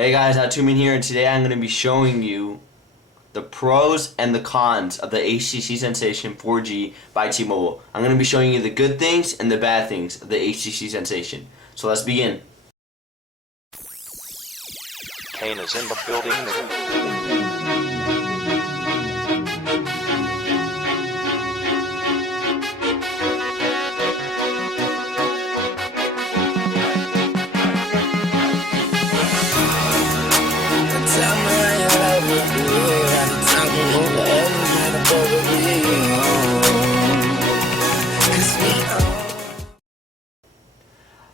Hey guys, HowToMen here, and today I'm going to be showing you the pros and the cons of the HTC Sensation 4G by T-Mobile. I'm going to be showing you the good things and the bad things of the HTC Sensation. So let's begin. Kane is in the building.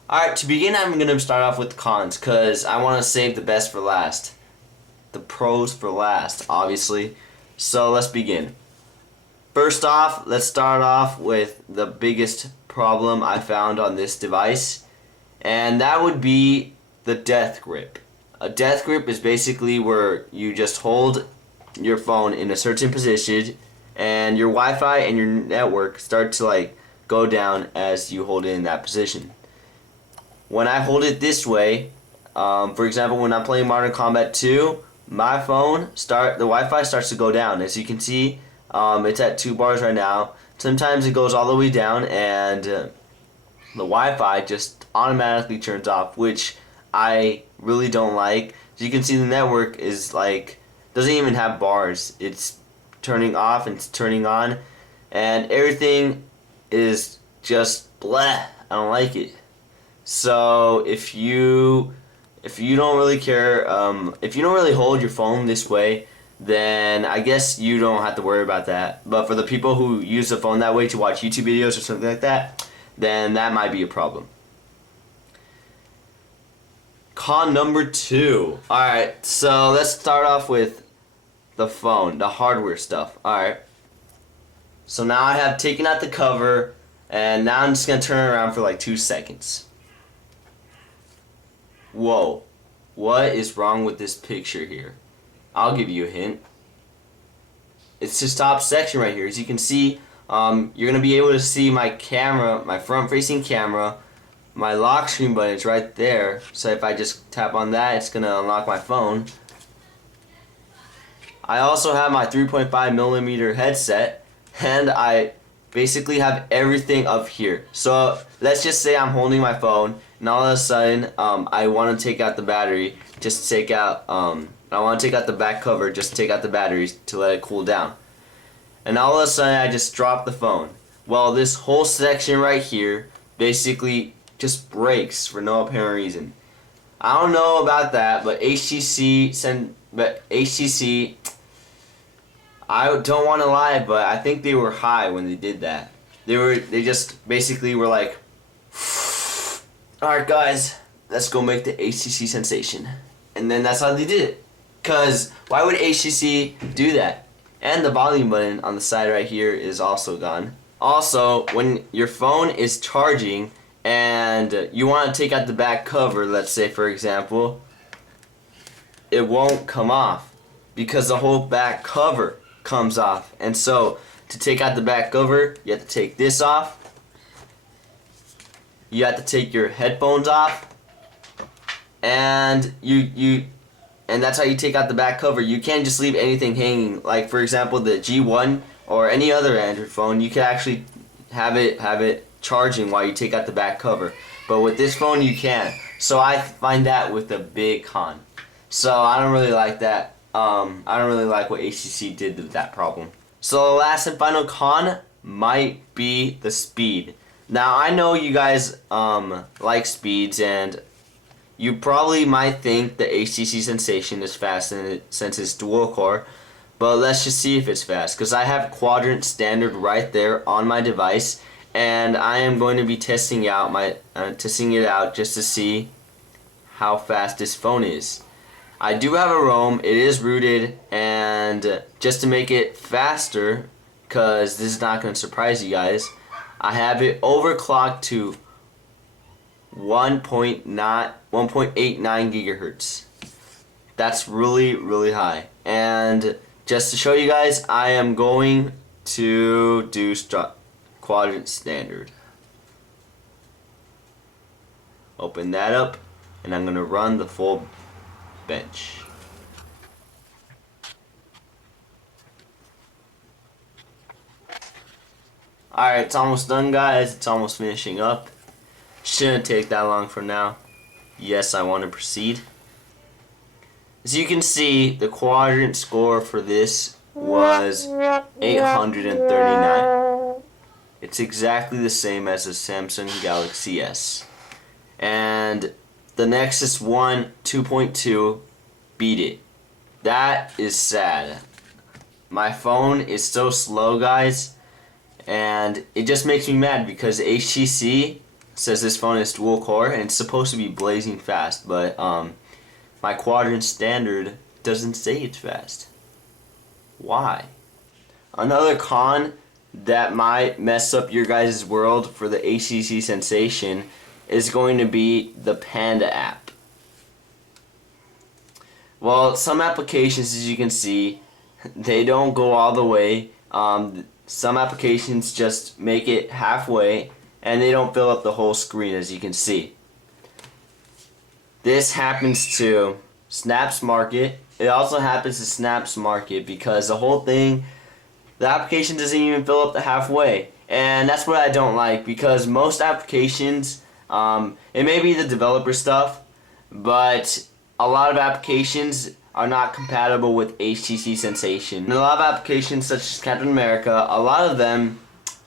Alright, to begin I'm going to start off with the cons, because I want to save the best for last. The pros for last, obviously. So let's begin. First off, let's start off with the biggest problem I found on this device, and that would be the death grip. A death grip is basically where you just hold your phone in a certain position and your Wi-Fi and your network start to go down as you hold it in that position. When I hold it this way, for example, when I'm playing Modern Combat 2, my phone the Wi-Fi starts to go down. As you can see, it's at 2 bars right now. Sometimes it goes all the way down, and the Wi-Fi just automatically turns off, which I really don't like. As you can see, the network is doesn't even have bars. It's turning off and it's turning on, and everything is just bleh. I don't like it. So if you don't really care, if you don't really hold your phone this way, then I guess you don't have to worry about that. But for the people who use the phone that way to watch YouTube videos or something like that, then that might be a problem. Con number 2. Alright, so let's start off with the phone, the hardware stuff. Alright. So now I have taken out the cover, and now I'm just going to turn it around for like 2 seconds. Whoa, what is wrong with this picture here? I'll give you a hint. It's this top section right here. As you can see, you're going to be able to see my camera, my front-facing camera. My lock screen button is right there. So if I just tap on that, it's going to unlock my phone. I also have my 3.5mm headset, and I basically have everything up here. So let's just say I'm holding my phone, and all of a sudden I want to take out the battery, just to take out I want to take out the back cover, just to take out the batteries to let it cool down. And all of a sudden I just drop the phone. Well, this whole section right here basically just breaks for no apparent reason. I don't know about that, but HTC, I don't want to lie, but I think they were high when they did that. They just basically were like, alright guys, let's go make the HTC Sensation. And then that's how they did it. Cause why would HTC do that? And the volume button on the side right here is also gone. Also, when your phone is charging and you want to take out the back cover, let's say for example, it won't come off because the whole back cover comes off. And so to take out the back cover, you have to take this off. You have to take your headphones off, and and that's how you take out the back cover. You can't just leave anything hanging. Like for example, the G1 or any other Android phone, you can actually have it charging while you take out the back cover. But with this phone, you can't. So I find that with a big con. So I don't really like that. I don't really like what HTC did with that problem. So the last and final con might be the speed. Now I know you guys like speeds, and you probably might think the HTC Sensation is fast since it's dual core, but let's just see if it's fast, because I have quadrant standard right there on my device, and I am going to be testing it out just to see how fast this phone is. I do have a ROM, it is rooted, and just to make it faster, because this is not going to surprise you guys, I have it overclocked to 1.89 gigahertz. That's really high. And just to show you guys, I am going to do quadrant standard. Open that up, and I'm going to run the full bench. Alright, it's almost done, guys. It's almost finishing up. Shouldn't take that long for now. Yes, I want to proceed. As you can see, the quadrant score for this was 839. It's exactly the same as the Samsung Galaxy S. And the Nexus 1 2.2 beat it. That is sad. My phone is so slow, guys, and it just makes me mad because HTC says this phone is dual core and it's supposed to be blazing fast, but my quadrant standard doesn't say it's fast. Why? Another con that might mess up your guys' world for the HTC Sensation is going to be the Panda app. Well, some applications, as you can see, they don't go all the way. Some applications just make it halfway and they don't fill up the whole screen, as you can see. This happens to Snap's Market. It also happens to Snap's Market because the whole thing, the application doesn't even fill up the halfway. And that's what I don't like, because most applications, it may be the developer stuff, but a lot of applications are not compatible with HTC Sensation. And a lot of applications such as Captain America, a lot of them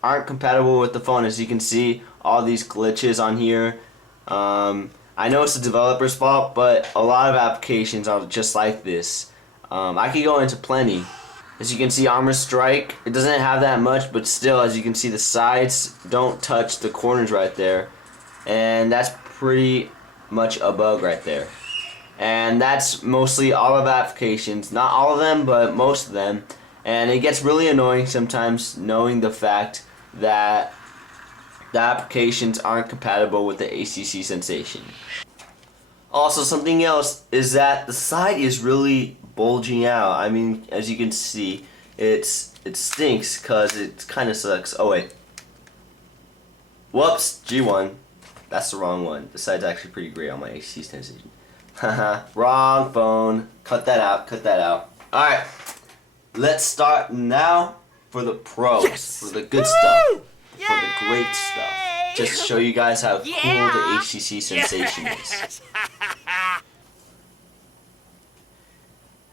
aren't compatible with the phone. As you can see, all these glitches on here. I know it's the developer's fault, but a lot of applications are just like this. I could go into plenty. As you can see, Armor Strike, it doesn't have that much, but still, as you can see, the sides don't touch the corners right there. And that's pretty much a bug right there. And that's mostly all of applications, not all of them, but most of them. And it gets really annoying sometimes knowing the fact that the applications aren't compatible with the HTC Sensation. Also, something else is that the side is really bulging out. I mean, as you can see, it stinks because it kind of sucks. Oh wait, whoops, G1. That's the wrong one. The side's actually pretty great on my HTC Sensation. Haha, wrong phone. Cut that out. Cut that out. All right, let's start now for the pros, yes, for the good stuff, for the great stuff. Just to show you guys how cool the HTC Sensation is.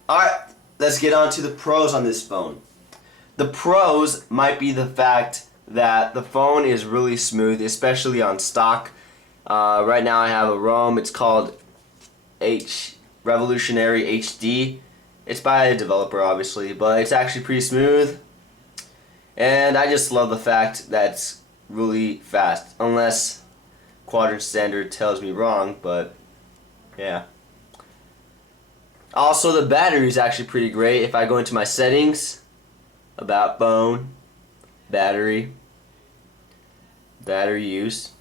Alright, let's get on to the pros on this phone. The pros might be the fact that the phone is really smooth, especially on stock. Right now I have a ROM. It's called Revolutionary HD. It's by a developer, obviously, but it's actually pretty smooth. And I just love the fact that it's really fast, unless quadrant standard tells me wrong, but yeah. Also, the battery is actually pretty great. If I go into my settings, about phone, battery use,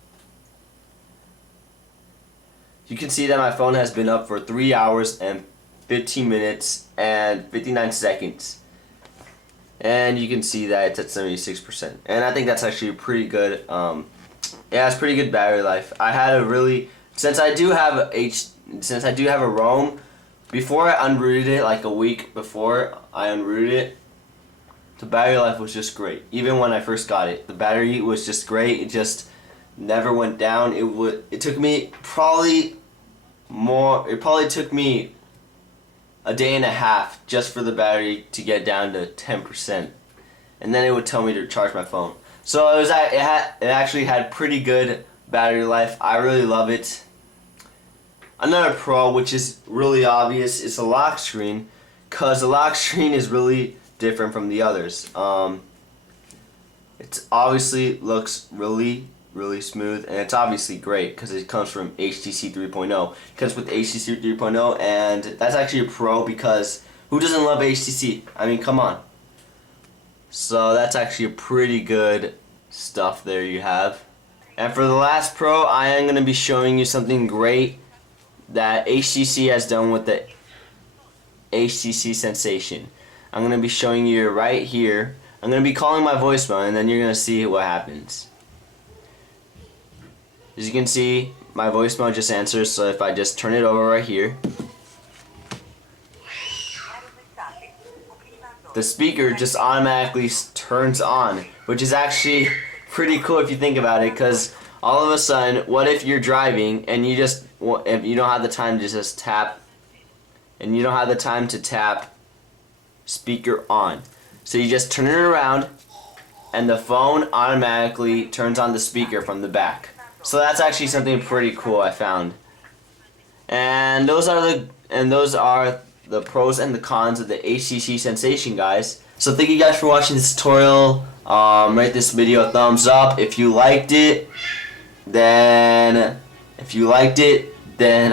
you can see that my phone has been up for 3 hours and 15 minutes and 59 seconds. And you can see that it's at 76%. And I think that's actually pretty good. Yeah, it's pretty good battery life. I had a really, since I do have a ROM, before I unrooted it, like a week before I unrooted it, the battery life was just great. Even when I first got it, the battery was just great. It just never went down. It took me probably took me a day and a half just for the battery to get down to 10%, and then it would tell me to charge my phone. So it actually had pretty good battery life. I really love it. Another pro, which is really obvious, is the lock screen, because the lock screen is really different from the others. It obviously looks really smooth, and it's obviously great because it comes from HTC 3.0. It comes with HTC 3.0, and that's actually a pro, because who doesn't love HTC? I mean, come on. So that's actually a pretty good stuff there you have. And for the last pro, I am going to be showing you something great that HTC has done with the HTC Sensation. I'm going to be showing you right here. I'm going to be calling my voicemail, and then you're going to see what happens. As you can see, my voicemail just answers, so if I just turn it over right here, the speaker just automatically turns on, which is actually pretty cool if you think about it, because all of a sudden, what if you're driving and if you don't have the time to just tap, and you don't have the time to tap speaker on, so you just turn it around and the phone automatically turns on the speaker from the back. So that's actually something pretty cool I found. And those are the pros and the cons of the HTC Sensation, guys. So thank you guys for watching this tutorial. Rate this video a thumbs up if you liked it. Then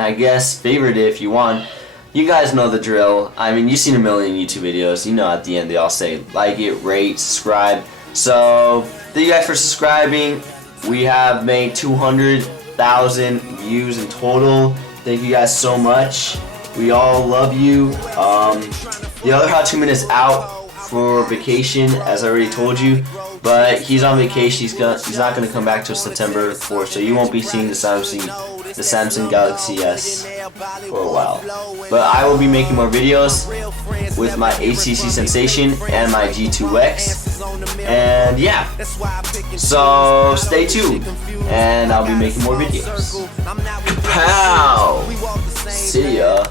I guess favorite it if you want. You guys know the drill. I mean, you've seen a million YouTube videos. You know at the end they all say like it, rate, subscribe. So thank you guys for subscribing. We have made 200,000 views in total. Thank you guys so much. We all love you. The other HowToMen is out for vacation, as I already told you, but he's on vacation. He's not gonna come back till September 4th, so you won't be seeing the Samsung Galaxy S for a while. But I will be making more videos with my HTC Sensation and my G2X. And yeah, so stay tuned, and I'll be making more videos. Kapow! See ya.